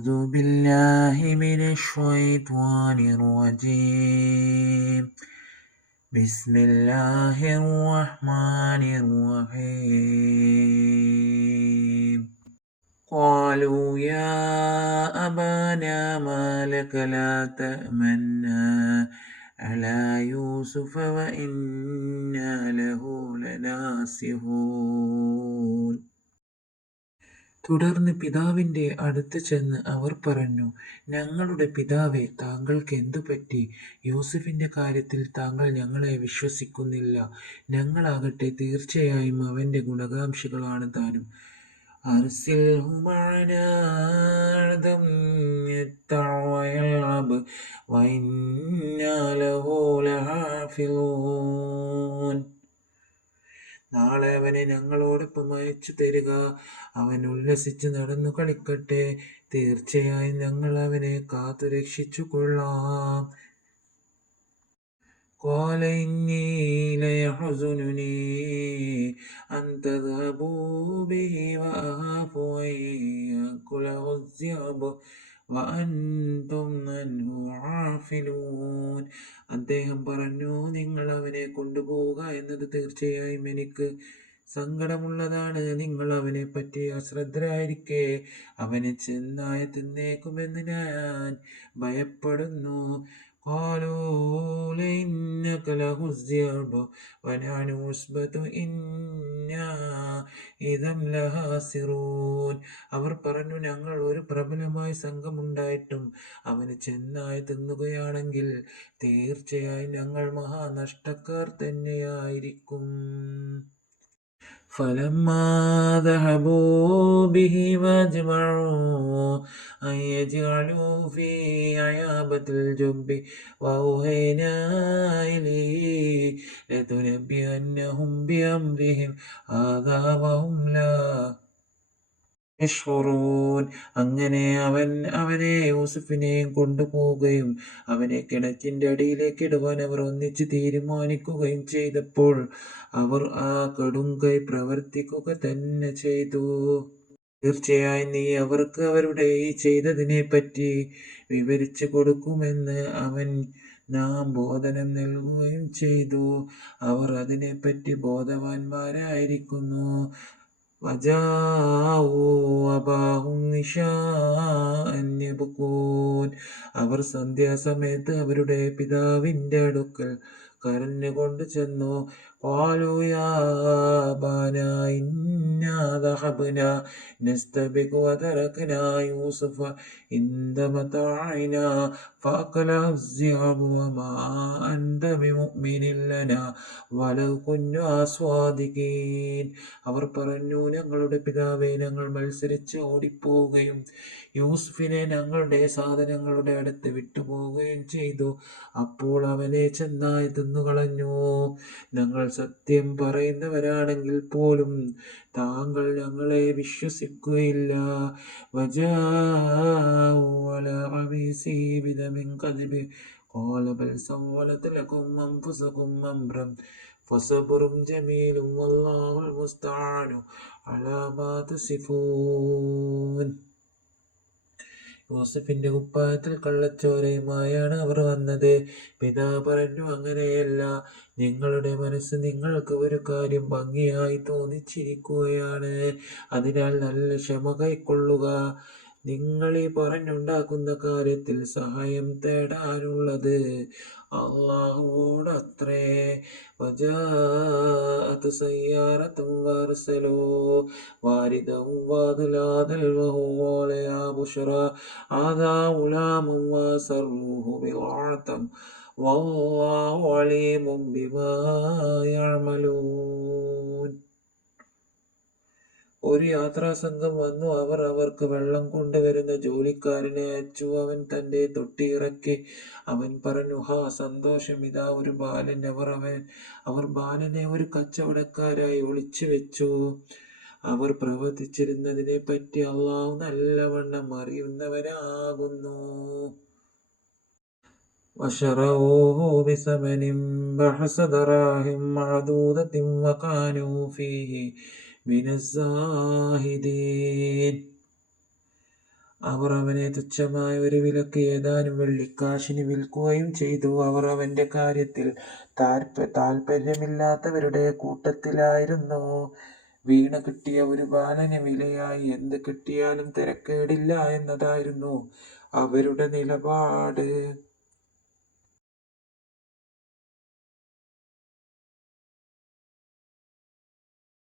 أعوذ بالله من الشيطان الرجيم بسم الله الرحمن الرحيم قالوا يا أبانا ما لك لا تأمنا على يوسف وإنا له لناصحون. തുടർന്ന് പിതാവിൻ്റെ അടുത്ത് ചെന്ന് അവർ പറഞ്ഞു, ഞങ്ങളുടെ പിതാവേ, താങ്കൾക്ക് എന്തു പറ്റി? യൂസുഫിൻ്റെ കാര്യത്തിൽ താങ്കൾ ഞങ്ങളെ വിശ്വസിക്കുന്നില്ല. ഞങ്ങളാകട്ടെ തീർച്ചയായും അവൻ്റെ ഗുണകാംക്ഷികളാണ് താനും. അർസിൽഹു മഅനാ ഗദൻ യർതഅ വയൽഅബ് വഇന്നാ ലഹു ലഹാഫിളൂൻ. നാളെ അവനെ ഞങ്ങളോടൊപ്പം അയച്ചു തരിക. അവൻ ഉല്ലസിച്ച് നടന്നു കളിക്കട്ടെ. തീർച്ചയായും ഞങ്ങൾ അവനെ കാത്തു രക്ഷിച്ചു കൊള്ളാം. قال إني ليحزنني أن تذهبوا به وأخاف أن يأكله الذئب وأنتم عنه غافلون. അദ്ദേഹം പറഞ്ഞു, നിങ്ങൾ അവനെ കൊണ്ടുപോവുക എന്നത് തീർച്ചയായും എനിക്ക് സങ്കടമുള്ളതാണ്. നിങ്ങൾ അവനെ പറ്റി അശ്രദ്ധരായിരിക്കെ അവനെ ചെന്നായ തിന്നേക്കുമെന്ന് ഞാൻ ഭയപ്പെടുന്നു. قالوا لئن أكله الذئب ونحن عصبة إنا إذا لخاسرون. അവർ പറഞ്ഞു, ഞങ്ങൾ ഒരു പ്രബലമായ സംഘമുണ്ടായിട്ടും അവന് ചെന്നായി തിന്നുകയാണെങ്കിൽ തീർച്ചയായും ഞങ്ങൾ മഹാനഷ്ടക്കാർ തന്നെയായിരിക്കും. فلما ذهبوا به وأجمعوا أن يجعلوا في غيابة الجب وأوحينا إليه لتنبئنهم بأمرهم هذا وهم لا യശ്ഉറൂൻ. അങ്ങനെ അവനെ യൂസുഫിനെയും കൊണ്ടുപോവുകയും അവനെ കിണറ്റിൻ്റെ അടിയിലേക്ക് ഇടുവാൻ അവർ ഒന്നിച്ച് തീരുമാനിക്കുകയും ചെയ്തപ്പോൾ അവർ ആ കടുംകൈ പ്രവർത്തിക്കുക തന്നെ ചെയ്തു. തീർച്ചയായും നീ അവർക്ക് അവരുടെ ഈ ചെയ്തതിനെ പറ്റി വിവരിച്ചു കൊടുക്കുമെന്ന് നാം ബോധനം നൽകുകയും ചെയ്തു. അവർ അതിനെപ്പറ്റി ബോധവാന്മാരായിരിക്കുന്നു. അവർ സന്ധ്യാസമയത്ത് അവരുടെ പിതാവിൻ്റെ അടുക്കൽ കരഞ്ഞുകൊണ്ട് ചെന്നു. قالوا يا أبانا إنا ذهبنا نستبق وتركنا يوسف عند متاعنا فأكله الذئب وما أنت بمؤمن لنا ولو كنا صادقين. അവർ പറഞ്ഞു, ഞങ്ങളുടെ പിതാവേ, ഞങ്ങൾ മത്സരിച്ച് ഓടിപ്പോവുകയും യൂസുഫിനെ ഞങ്ങളുടെ സാധനങ്ങളുടെ അടുത്ത് വിട്ടുപോവുകയും ചെയ്തു. അപ്പോൾ അവനെ ചെന്നായി തിന്നുകളഞ്ഞു. ഞങ്ങൾ സത്യം പറയുന്നവരാണെങ്കിൽ പോലും താങ്കൾ ഞങ്ങളെ വിശ്വസിക്കുകയില്ല. قال بل سولت لكم أنفسكم أمرا فصبر جميل والله المستعان على ما تصفون. യൂസഫിന്റെ കുപ്പായത്തിൽ കള്ളച്ചോരയുമായാണ് അവർ വന്നത്. പിതാവ് പറഞ്ഞു, അങ്ങനെയല്ല, നിങ്ങളുടെ മനസ്സ് നിങ്ങൾക്ക് ഒരു കാര്യം ഭംഗിയായി തോന്നിച്ചിരിക്കുകയാണ്. അതിനാൽ നല്ല ക്ഷമ കൈക്കൊള്ളുക. നിങ്ങൾ ഈ പറഞ്ഞുണ്ടാക്കുന്ന കാര്യത്തിൽ സഹായം തേടാനുള്ളത് അല്ലാഹുവോടത്രേ. وجاءت سيارة فأرسلوا واردهم فأدلى دلوه قال يا بشرى هذا غلام وأسروه بضاعة والله عليم بما يعملون. ഒരു യാത്രാസംഘം വന്നു. അവർക്ക് വെള്ളം കൊണ്ടുവരുന്ന ജോലിക്കാരനെ അയച്ചു. അവൻ തൻ്റെ തൊട്ടി ഇറക്കി. അവൻ പറഞ്ഞു, ഹാ സന്തോഷം, ഇതാ ഒരു ബാലൻ. അവർ ബാലനെ ഒരു കച്ചവടക്കാരായി ഒളിച്ചു വെച്ചു. അവർ പ്രവർത്തിച്ചിരുന്നതിനെ പറ്റി അല്ലാഹു നല്ലവണ്ണം അറിയുന്നവനാകുന്നു. وشروه بثمن بخس دراهم معدودة وكانوا فيه من الزاهدين. അവർ അവനെ തുച്ഛമായ ഒരു വിലക്ക് ഏതാനും വെള്ളിക്കാശിന് വിൽക്കുകയും ചെയ്തു. അവർ അവന്റെ കാര്യത്തിൽ താല്പര്യമില്ലാത്തവരുടെ കൂട്ടത്തിലായിരുന്നു. വീണ കിട്ടിയ ഒരു ബാലന് വിലയായി എന്ത് കിട്ടിയാലും തിരക്കേടില്ല എന്നതായിരുന്നു അവരുടെ നിലപാട്.